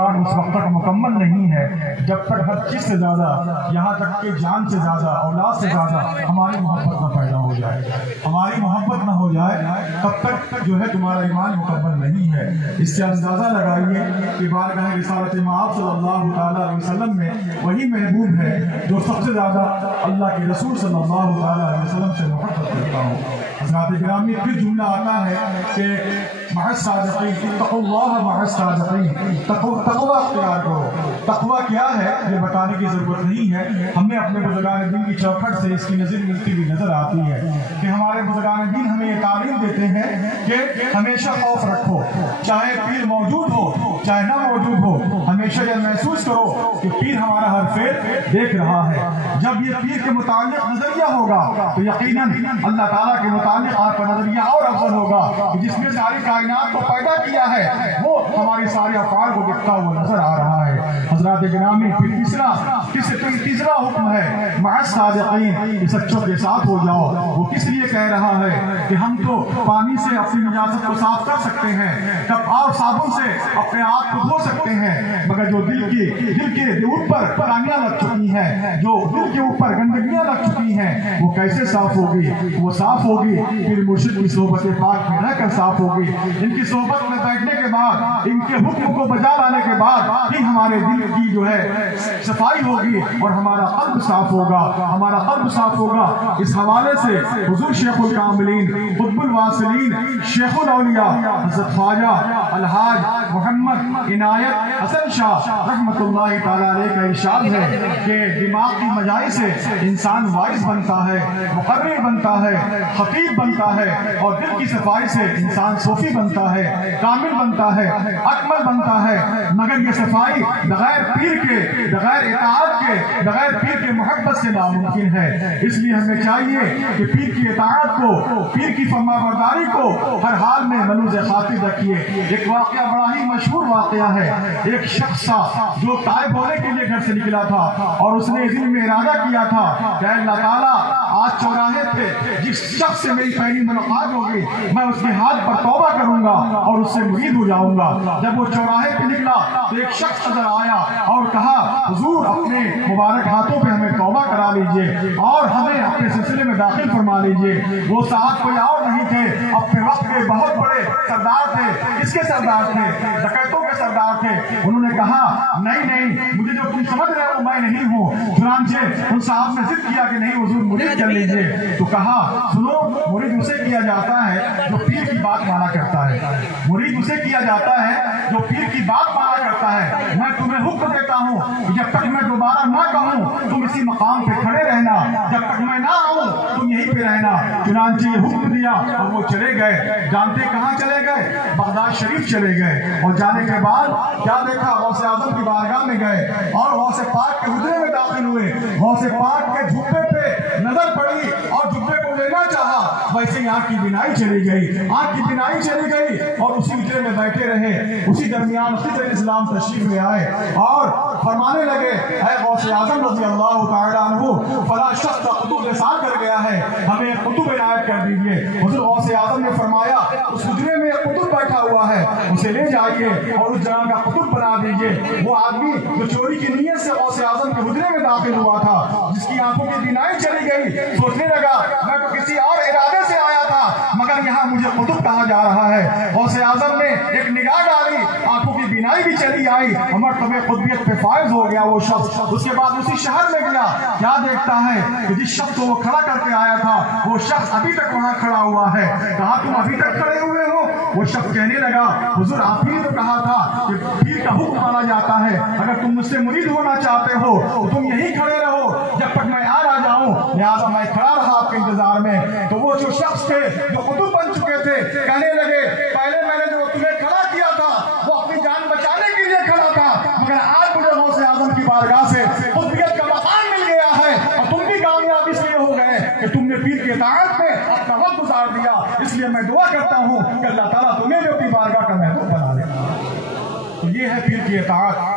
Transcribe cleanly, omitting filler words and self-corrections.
ایمان اس وقت تک مکمل نہیں ہے جب تک ہر چیز سے زیادہ، یہاں تک کہ جان سے زیادہ، اولاد سے زیادہ ہماری محبت نہ پیدا ہو جائے، ہماری محبت نہ ہو جائے تب تک جو ہے تمہارا ایمان مکمل نہیں ہے۔ اس سے اندازہ لگائیے کہ بارگاہ رسالت مآب صلی اللہ تعالیٰ علیہ وسلم میں وہی محبوب ہے جو سب سے زیادہ اللہ کے رسول صلی اللہ تعالیٰ علیہ وسلم سے محبت کرتا ہو۔ حضرات گرامی، پھر جملہ آتا ہے کہ مع الصادقین، اتقوا اللہ مع الصادقین، تقوی اختیار کرو۔ تقوی کیا ہے یہ بتانے کی ضرورت نہیں ہے، ہمیں اپنے بزرگان دین کی چوکھٹ سے اس کی نظر ملتی ہوئی نظر آتی ہے کہ ہمارے بزرگان دین ہمیں یہ تعلیم دیتے ہیں کہ ہمیشہ خوف رکھو، چاہے پیر موجود ہو چاہے نہ موجود ہو، ہمیشہ یہ محسوس کرو کہ پیر ہمارا ہر فعل دیکھ رہا ہے۔ جب یہ پیر کے متعلق نظریہ ہوگا تو یقیناً اللہ تعالیٰ کے متعلق آپ کا نظریہ اور افضل ہوگا کہ جس نے ساری کائنات کو پیدا کیا ہے وہ ہماری سارے افعال کو دیکھتا ہوا نظر آ رہا ہے۔ حضرات گرامی، پھر تیسرا حکم ہے مع الصادقین، سچوں کے ساتھ ہو جاؤ۔ وہ کس لیے کہہ رہا ہے کہ ہم تو پانی سے اپنی نجاست کو صاف کر سکتے ہیں، تب اور صابن سے اپنے آپ کو دھو سکتے ہیں، مگر جو دل کے اوپر پرانیاں لگ چکی ہیں، جو دل کے اوپر گندگیاں لگ چکی ہیں، وہ کیسے صاف ہوگی؟ وہ صاف ہوگی پھر مرشد کی صحبت پاک میں رہ کر صاف ہوگی۔ ان کی صحبت میں بیٹھنے کے بعد، ان کے حکم کو بجا لانے کے بعد ہی ہمارے دل کی جو ہے صفائی ہوگی اور ہمارا قلب صاف ہوگا، ہمارا قلب صاف ہوگا۔ اس حوالے سے حضور شیخ الکاملین قطب الواصلین شیخ الاولیاء حضرت خواجہ الحاج محمد عنایت حسن شاہ رحمۃ اللہ تعالیٰ علیہ کا ارشاد ہے کہ دماغ کی مجائی سے انسان وائز بنتا ہے، مقرر بنتا ہے، خطیب بنتا ہے، اور دل کی صفائی سے انسان صوفی بنتا ہے، کامل بنتا ہے، اکمل بنتا ہے۔ مگر یہ صفائی بغیر پیر کے، بغیر اطاعت کے، بغیر پیر کے محبت سے ناممکن ہے۔ اس لیے ہمیں چاہیے کہ پیر کی اطاعت کو، پیر کی فرما برداری کو ہر حال میں ملوز خاطر رکھیے۔ ایک واقعہ بڑا ہی مشہور واقعہ ہے، ایک شخص تھا جو طائف ہونے کے لیے گھر سے نکلا تھا اور اس نے دل میں ارادہ کیا تھا کہ اللہ تعالیٰ آج چوراہے پہ جس شخص سے میری پہلی ملاقات ہوگی میں اس کے ہاتھ پر توبہ کروں گا اور اس سے مرید ہو جاؤں گا۔ جب وہ چوراہے پہ نکلا تو ایک شخص نظر آیا اور کہا حضور اپنے مبارک ہاتھوں پہ ہمیں توبہ کرا لیجئے اور ہمیں اپنے سلسلے میں داخل فرما لیجئے۔ وہ صاحب کوئی اور نہیں تھے، اپنے وقت کے بہت بڑے سردار تھے۔ کس کے سردار تھے؟ ڈکیتوں کے سردار تھے۔ انہوں نے کہا نہیں مجھے جو تم سمجھ رہے ہو میں نہیں ہوں۔ چنانچہ ان صاحب نے ضد کیا کہ نہیں حضور مرید کر لیجئے۔ تو کہا سنو، مرید اسے کیا جاتا ہے جو پیر کی بات مانا کرتا ہے، مرید اسے کیا جاتا ہے جو پیر کی بات مانا کرتا ہے۔ میں تمہیں حکم دیتا ہوں کہ جب تک میں دوبارہ نہ کہوں تم اسی مقام پہ کھڑے رہنا، جب تک میں نہ آؤں تم یہیں پہ رہنا۔ چنانچہ یہ حکم دیا اور وہ چلے گئے۔ جانتے کہاں چلے گئے؟ بغداد شریف چلے گئے، اور جانے کے بعد کیا دیکھا؟ غوث اعظم کی بارگاہ میں گئے اور غوث پاک کے حجرے میں داخل ہوئے۔ غوث پاک کے جھبے پہ نظر پڑی اور جھبے کو لینا چاہا، ویسے ہی آنکھ کی بینائی چلی گئی، آنکھ کی بینائی چلی گئی اور اسی حجرے میں بیٹھے رہے۔ اسی درمیان خضر اسلام تشریف لے آئے اور فرمانے لگے اے غوث اعظم رضی اللہ تعالیٰ عنہ، فلاں شخص کا قطب وصال کر گیا ہے، ہمیں قطب عنایت کر دیجیے۔ حضور غوث اعظم نے فرمایا اس حجرے میں قطب بیٹھا ہوا ہے، اسے لے جائیے اور اس جگہ کا قطب بنا دیجیے۔ وہ آدمی جو چوری کی نیت سے غوث اعظم کے حجرے میں داخل ہوا تھا، جس کی آنکھوں کی بینائی چلی گئی، سوچنے لگا میں تو کسی اور ارادے سے آیا تھا مگر یہاں مجھے قطب کہا جا رہا ہے۔ غوث اعظم نے ایک نگاہ ڈالی، آنکھوں کی بینائی بھی چلی آئی، مرتبہ قطبیت پہ فائز ہو گیا وہ شخص۔ اس کے بعد اسی شہر میں گیا، کیا دیکھتا ہے کہ جس شخص کو وہ کھڑا کر کے آیا تھا وہ شخص ابھی تک وہاں کھڑا ہوا ہے۔ کہا تم ابھی تک کھڑے ہوئے ہو؟ وہ شخص کہنے لگا حضور آپ ہی نے تو کہا تھا کہ پیر کا حکم مانا جاتا ہے، اگر تم مجھ سے مرید ہونا چاہتے ہو تو تم یہیں کھڑے رہو جب تک میں آ جاؤں۔ لہٰذا میں کھڑا رہا آپ کے انتظار میں۔ تو وہ جو شخص تھے جو قطب بن چکے تھے کہنے لگے پہلے میں نے جو تمہیں کھڑا کیا تھا وہ اپنی جان بچانے کے لیے کھڑا تھا، مگر آج مجھے غوث اعظم کی بارگاہ سے قطبیت کا مقام مل گیا ہے اور تم بھی کامیاب اس لیے ہو گئے کہ تم نے پیر کی اطاعت میں اپنا وقت گزار دیا۔ اس لیے میں دعا کرتا ہوں کہ اللہ تعالیٰ تمہیں بھی اپنی بارگاہ کا محبوب بنا لے۔ تو یہ ہے پیر کی اطاعت۔